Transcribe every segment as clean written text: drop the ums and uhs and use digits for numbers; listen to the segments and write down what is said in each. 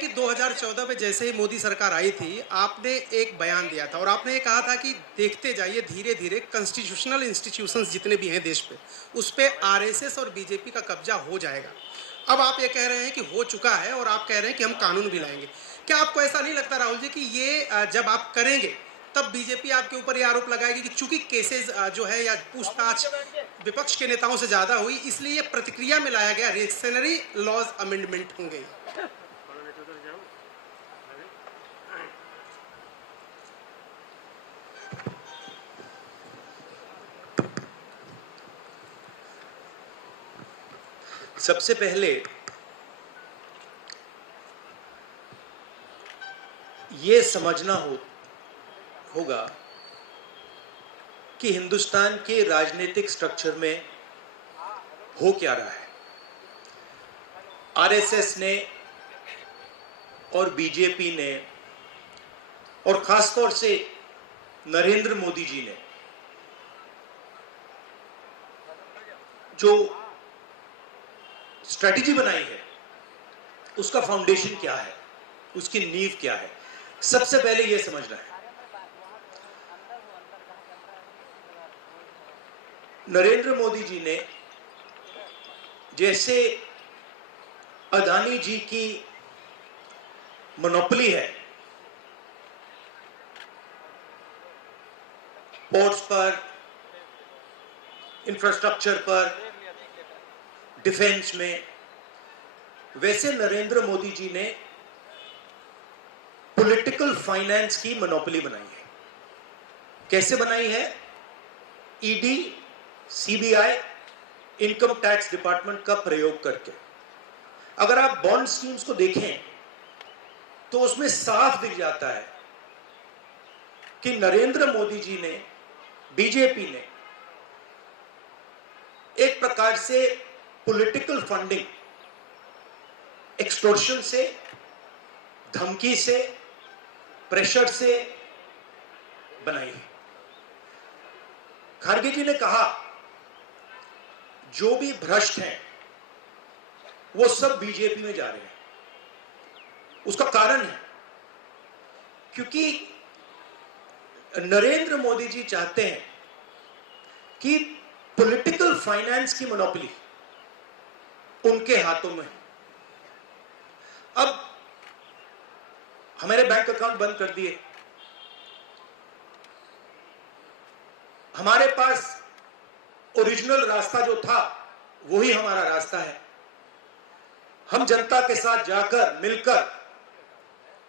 कि 2014 में जैसे ही मोदी सरकार आई थी, आपने एक बयान दिया था और आपने ये कहा था कि देखते जाइए धीरे-धीरे कॉन्स्टिट्यूशनल इंस्टीट्यूशंस जितने भी हैं देश पे, उस पे आरएसएस और बीजेपी का कब्जा हो जाएगा। अब आप ये कह रहे हैं कि हो चुका है और आप कह रहे हैं कि हम कानून भी लाएँगे। क्या आपको ऐसा नहीं लगता राहुल जी कि ये जब आप करेंगे, तब बीजेपी आपके ऊपर ये आरोप लगाएगी कि चूंकि केसेस जो है या पूछताछ विपक्ष के नेताओं से ज़्यादा हुई, इसलिए ये प्रतिक्रिया में लाया गया रिएक्शनरी लॉज अमेंडमेंट होंगे? सबसे पहले ये समझना होगा कि हिंदुस्तान के राजनीतिक स्ट्रक्चर में हो क्या रहा है। आरएसएस ने और बीजेपी ने और खासतौर से नरेंद्र मोदी जी ने जो स्ट्रैटेजी बनाई है, उसका फाउंडेशन क्या है, उसकी नींव क्या है, सबसे पहले यह समझना है। नरेंद्र मोदी जी ने जैसे अदानी जी की मोनोपोली है पोर्ट्स पर, इंफ्रास्ट्रक्चर पर, डिफेंस में, वैसे नरेंद्र मोदी जी ने पॉलिटिकल फाइनेंस की मोनोपोली बनाई है। कैसे बनाई है? ED, CBI, income tax department का प्रयोग करके। अगर आप बॉन्ड स्कीम्स को देखें तो उसमें साफ दिख जाता है कि नरेंद्र मोदी जी ने, बीजेपी ने एक प्रकार से पॉलिटिकल फंडिंग एक्सटॉर्शन से, धमकी से, प्रेशर से बनाई है। खड़गे जी ने कहा जो भी भ्रष्ट हैं वो सब बीजेपी में जा रहे हैं। उसका कारण है क्योंकि नरेंद्र मोदी जी चाहते हैं कि पॉलिटिकल फाइनेंस की मोनोपोली उनके हाथों में। अब हमारे बैंक अकाउंट बंद कर दिए, हमारे पास ओरिजिनल रास्ता जो था वही हमारा रास्ता है। हम जनता के साथ जाकर मिलकर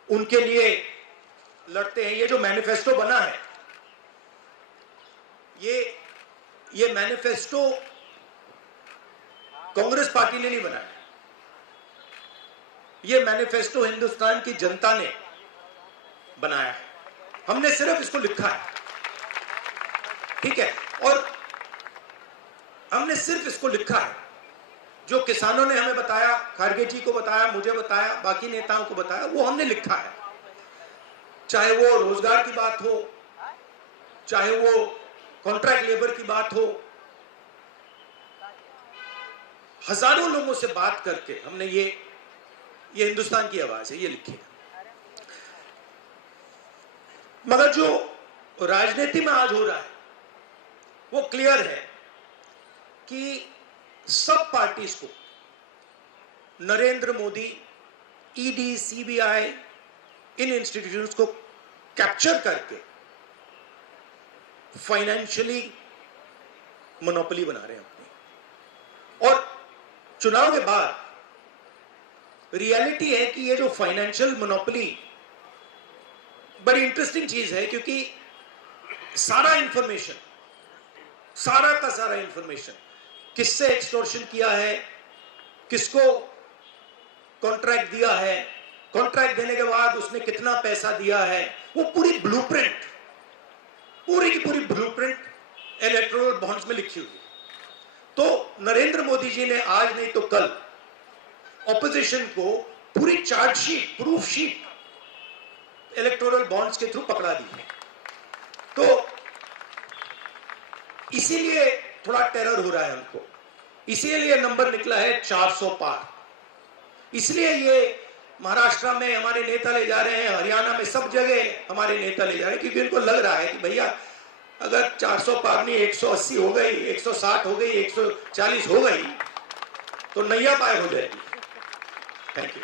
उनके लिए लड़ते हैं। ये जो मैनिफेस्टो बना है, ये मैनिफेस्टो कांग्रेस पार्टी ने नहीं बनाया। ये मैनिफेस्टो हिंदुस्तान की जनता ने बनाया है। हमने सिर्फ इसको लिखा है, ठीक है, और हमने सिर्फ इसको लिखा है। जो किसानों ने हमें बताया, खड़गे जी को बताया, मुझे बताया, बाकी नेताओं को बताया, वो हमने लिखा है। चाहे वो रोजगार की बात हो, चाहे वो कॉन्ट्रैक्ट लेबर की बात हो, हजारों लोगों से बात करके हमने ये हिंदुस्तान की आवाज है, ये लिखी है। मगर जो राजनीति में आज हो रहा है वो क्लियर है कि सब पार्टीज को नरेंद्र मोदी, ईडी, सीबीआई, इन इंस्टीट्यूशंस को कैप्चर करके फाइनेंशियली मोनोपोली बना रहे हैं अपनी। और चुनाव के बाद रियलिटी है कि ये जो फाइनेंशियल मोनोपोली बड़ी इंटरेस्टिंग चीज है, क्योंकि सारा इंफॉर्मेशन, सारा का सारा इंफॉर्मेशन, किससे एक्सटॉर्शन किया है, किसको कॉन्ट्रैक्ट दिया है, कॉन्ट्रैक्ट देने के बाद उसने कितना पैसा दिया है, वो पूरी ब्लूप्रिंट, पूरी की पूरी ब्लूप्रिंट इलेक्टोरल बॉन्ड्स में लिखी हुई है। तो नरेंद्र मोदी जी ने आज नहीं तो कल ऑपोजिशन को पूरी chargesheet, proof sheet electoral bonds के थ्रू पकड़ा दी है। तो इसीलिए थोड़ा टेरर हो रहा है हमको, इसीलिए नंबर निकला है 400 पार। इसलिए महाराष्ट्र में हमारे नेता ले जा रहे हैं, हरियाणा में सब जगह हमारे नेता ले जा रहे हैं, क्योंकि उनको लग रहा है कि भैया अगर 400 पार नहीं 180 हो गई, 160 हो गई, 140 हो गई तो नैया पार हो जाएगी। Thank you.